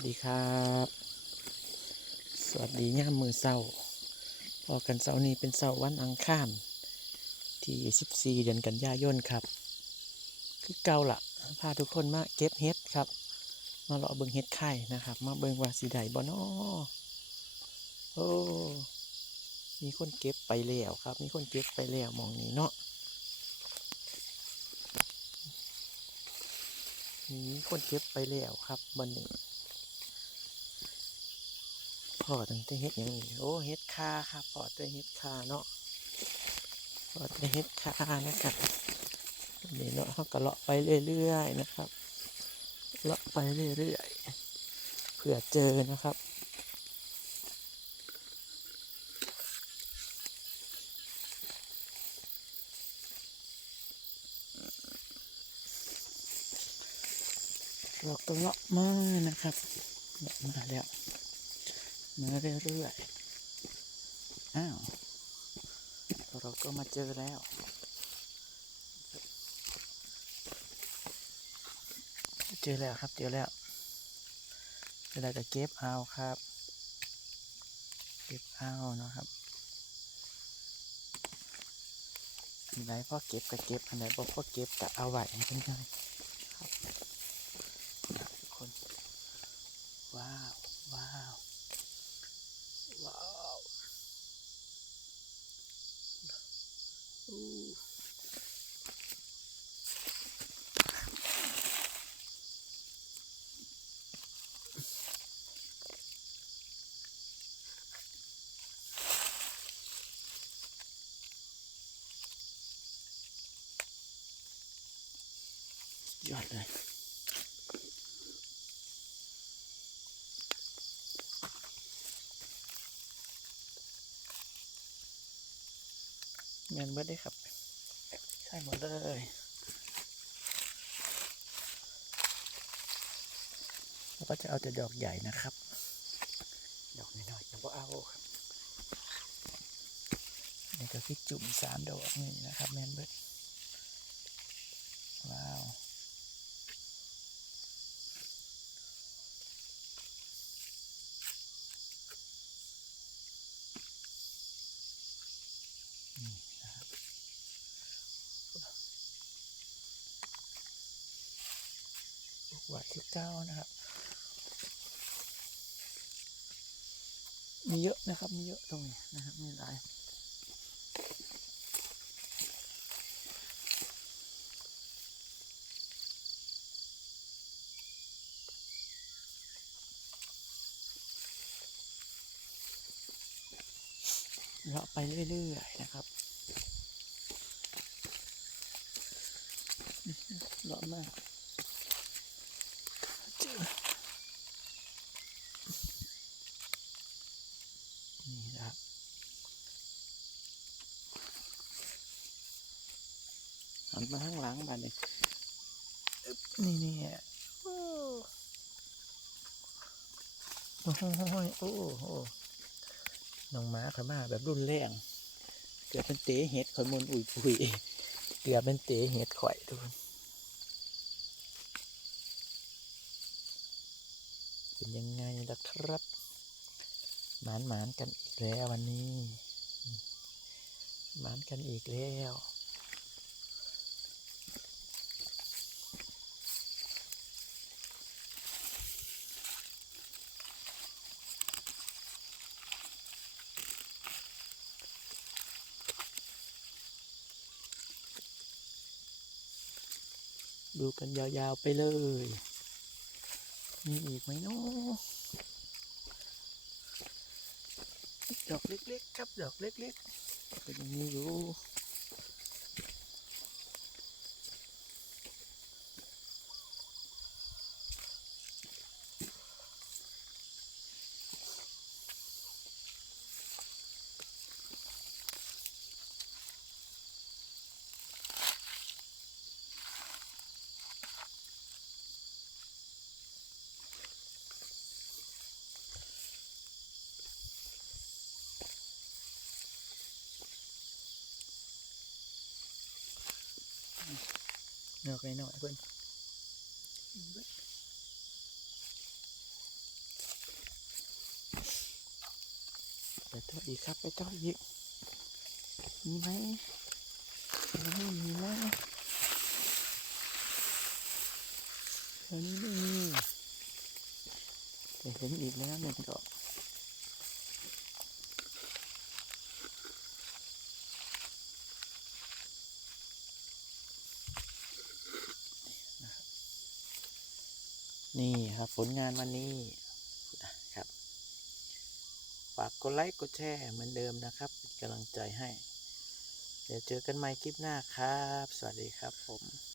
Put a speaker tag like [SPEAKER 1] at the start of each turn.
[SPEAKER 1] สดีครับ สวัสดีย่ามมือเศร้าพอกันเสาร์นี้เป็นเสาร์วันอังคารที่ 14 เดือนกันยายนครับ คือเก่าละพาทุกคนมาเก็บเห็ดครับ มาเลาะเบิงเห็ดไข่นะครับ มาเบิงว่าสีใดบ่นอโอ้มีคนเก็บไปแล้วครับ มีคนเก็บไปแล้วมองนี้เนาะมีคนเก็บไปแล้วครับบันนี้ พอตั้งแต่เฮ็ดอย่างนี้โอ้เฮ็ดคาครับพอแต่เฮ็ดคาเนาะพอแต่เฮ็ดคานะครับนี่เนาะเขาก็เลาะไปเรื่อยๆนะครับ เลาะไปเรื่อยๆเผื่อเจอนะครับเราก็เลาะมานะครับเลาะมาแล้ว มาเรื่อยๆ อ้าว เราก็มาเจอแล้ว เจอแล้วครับเจอแล้วเวลาจะเก็บเอาครับ เก็บเอาเนาะครับอันไหนพ่อเก็บก็เก็บอันไหนบ่พ่อเก็บก็เอาไว้ให้เป็นไงครับทุกคน ว้าว ว้าว อู้สุ ดยอดเลยเงินเบิดได้ครับ ใช่หมดเลยแล้วก็จะเอาแต่ดอกใหญ่นะครับ ดอกน้อยๆจะบ่เอาครับนี่ก็คือจุ่มสามดอกนี่นะครับแมนเบิดว้าว นี่นะครับ ลูกไหวที่เก้านะครับ มีเยอะนะครับ มีเยอะตรงนี้นะครับ มีหลายเลาะไปเรื่อยๆนะครับเลาะมากเจอนี่นะครับ หันมาข้างหลังบ้านนี่นี่นี่โอ้โอ้โหโอ้โหน้องม้าขามาแบบรุนแรงเกือบเป็นเต๋เห็ดข่อยมนอุ่ยปุยเกือบเป็นเต๋เห็ดข่อยทุกคนเป็นยังไงล่ะครับหมานหมานกันอีกแล้ววันนี้หมานกันอีกแล้ว ดูกันยาวๆไปเลย มีอีกไหมเนาะดอกเล็กๆครับ ดอกเล็กๆเป็นอย่างนี้อยู่ เงาไปหน่อยเพื่อนไปต่ออีกครับไปต่ออีกมีไหมไม่มีนะอันนี้ไม่มีแต่เห็นอีกแล้วหนึ่งดอก นี่ครับผลงานวันนี้ครับ ฝากกดไลค์กดแชร์เหมือนเดิมนะครับเป็นกำลังใจให้ เดี๋ยวเจอกันใหม่คลิปหน้าครับ สวัสดีครับผม